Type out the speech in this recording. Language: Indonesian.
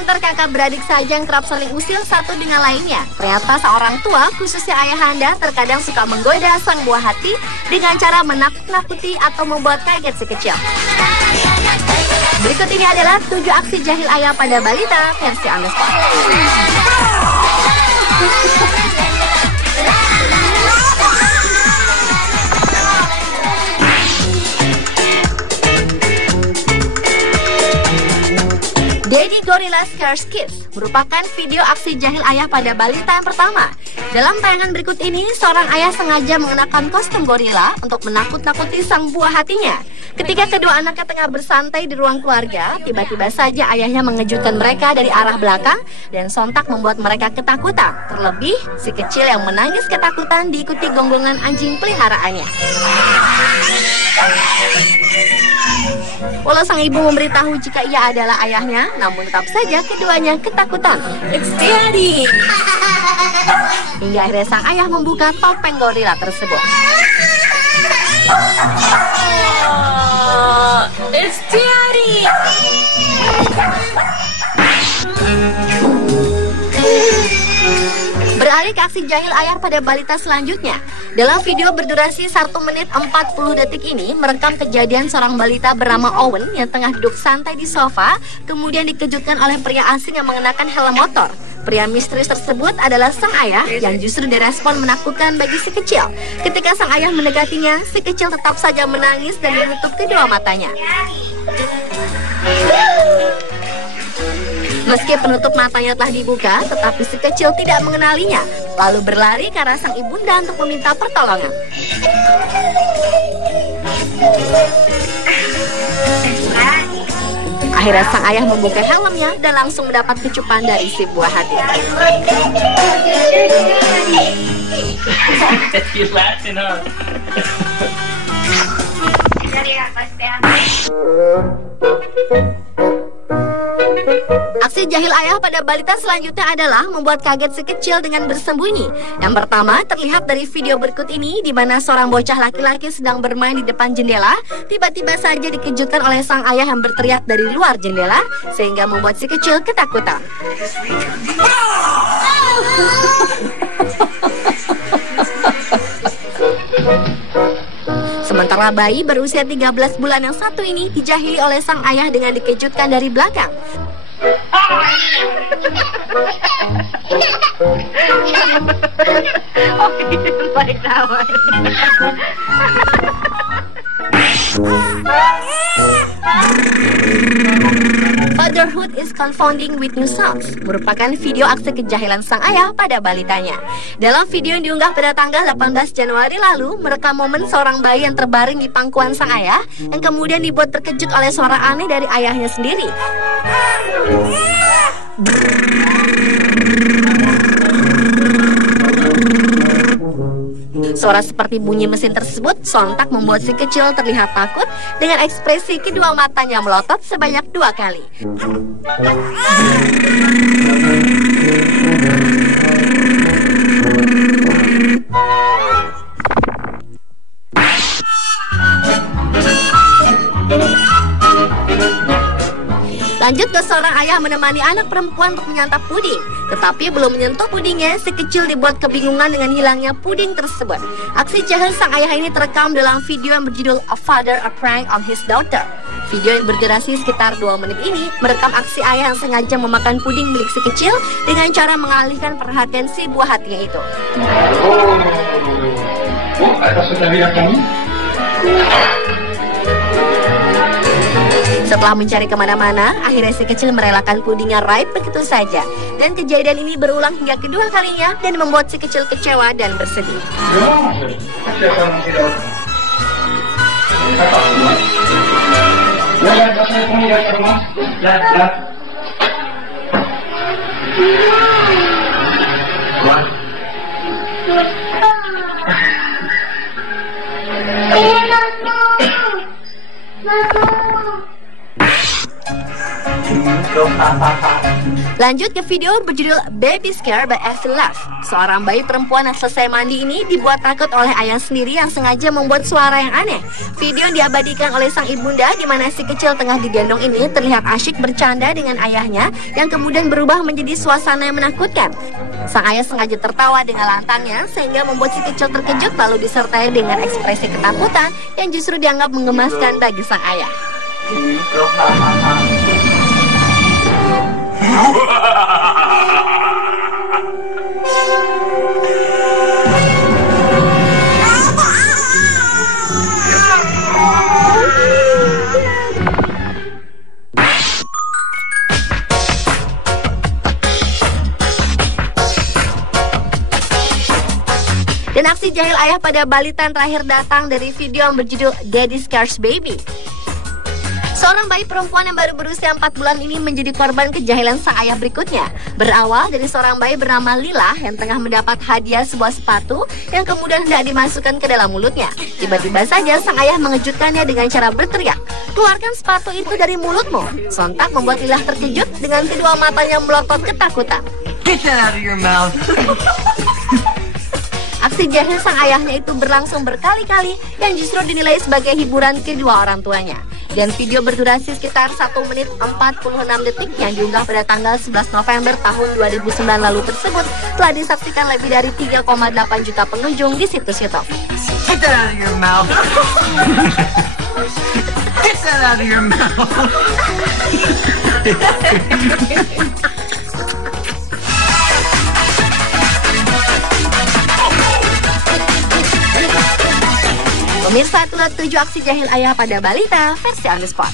antar kakak beradik saja yang kerap saling usil satu dengan lainnya. Ternyata seorang tua, khususnya ayahanda, terkadang suka menggoda sang buah hati dengan cara menakut-nakuti atau membuat kaget si kecil. Berikut ini adalah 7 aksi jahil ayah pada balita versi on the spot. Daddy Gorilla Scares Kids merupakan video aksi jahil ayah pada balita yang pertama. Dalam tayangan berikut ini, seorang ayah sengaja mengenakan kostum gorila untuk menakut-nakuti sang buah hatinya. Ketika kedua anaknya tengah bersantai di ruang keluarga, tiba-tiba saja ayahnya mengejutkan mereka dari arah belakang dan sontak membuat mereka ketakutan. Terlebih, si kecil yang menangis ketakutan diikuti gonggongan anjing peliharaannya. Walau sang ibu memberitahu jika ia adalah ayahnya, namun tetap saja keduanya ketakutan. It's Daddy! Hingga akhirnya sang ayah membuka topeng gorila tersebut. It's Daddy! Beralih ke aksi jahil ayah pada balita selanjutnya. Dalam video berdurasi 1 menit 40 detik ini merekam kejadian seorang balita bernama Owen yang tengah duduk santai di sofa, kemudian dikejutkan oleh pria asing yang mengenakan helm motor. Pria misterius tersebut adalah sang ayah yang justru direspon menakutkan bagi si kecil. Ketika sang ayah mendekatinya, si kecil tetap saja menangis dan menutup kedua matanya. Meski penutup matanya telah dibuka, tetapi si kecil tidak mengenalinya, lalu berlari ke arah sang ibunda untuk meminta pertolongan. Akhirnya sang ayah membuka helmnya dan langsung mendapat kecupan dari si buah hati. Aksi jahil ayah pada balita selanjutnya adalah membuat kaget si kecil dengan bersembunyi. Yang pertama terlihat dari video berikut ini, di mana seorang bocah laki-laki sedang bermain di depan jendela. Tiba-tiba saja dikejutkan oleh sang ayah yang berteriak dari luar jendela, sehingga membuat si kecil ketakutan. Sementara bayi berusia 13 bulan yang satu ini dijahili oleh sang ayah dengan dikejutkan dari belakang. Fatherhood is Confounding with New Songs merupakan video aksi kejahilan sang ayah pada balitanya. Dalam video yang diunggah pada tanggal 18 Januari lalu, merekam momen seorang bayi yang terbaring di pangkuan sang ayah yang kemudian dibuat terkejut oleh suara aneh dari ayahnya sendiri. Suara seperti bunyi mesin tersebut sontak membuat si kecil terlihat takut dengan ekspresi kedua matanya melotot sebanyak 2 kali. Lanjut ke seorang ayah menemani anak perempuan untuk menyantap puding. Tetapi belum menyentuh pudingnya, si kecil dibuat kebingungan dengan hilangnya puding tersebut. Aksi jahil sang ayah ini terekam dalam video yang berjudul A Father a Prank on His Daughter. Video yang berdurasi sekitar 2 menit ini merekam aksi ayah yang sengaja memakan puding milik si kecil dengan cara mengalihkan perhatian si buah hatinya itu. Setelah mencari kemana-mana, akhirnya si kecil merelakan pudingnya raib begitu saja. Dan kejadian ini berulang hingga kedua kalinya dan membuat si kecil kecewa dan bersedih. Lanjut ke video berjudul Baby Scare by Avril Lavigne. Seorang bayi perempuan yang selesai mandi ini dibuat takut oleh ayah sendiri yang sengaja membuat suara yang aneh. Video yang diabadikan oleh sang ibunda di mana si kecil tengah digendong ini terlihat asyik bercanda dengan ayahnya yang kemudian berubah menjadi suasana yang menakutkan. Sang ayah sengaja tertawa dengan lantangnya sehingga membuat si kecil terkejut lalu disertai dengan ekspresi ketakutan yang justru dianggap menggemaskan bagi sang ayah. Dan aksi jahil ayah pada balita yang terakhir datang dari video yang berjudul Daddy Scares Baby. Seorang bayi perempuan yang baru berusia 4 bulan ini menjadi korban kejahilan sang ayah berikutnya. Berawal dari seorang bayi bernama Lila yang tengah mendapat hadiah sebuah sepatu yang kemudian hendak dimasukkan ke dalam mulutnya. Tiba-tiba saja sang ayah mengejutkannya dengan cara berteriak, "Keluarkan sepatu itu dari mulutmu!" Sontak membuat Lila terkejut dengan kedua matanya melotot ketakutan. Get that out of your mouth. Aksi jahil sang ayahnya itu berlangsung berkali-kali yang justru dinilai sebagai hiburan kedua orang tuanya. Dan video berdurasi sekitar 1 menit 46 detik yang diunggah pada tanggal 11 November tahun 2009 lalu tersebut telah disaksikan lebih dari 3,8 juta pengunjung di situs YouTube. Get that out of your mouth. Get that out of your mouth. Pemirsa, itulah 7 aksi jahil ayah pada balita versi On The Spot.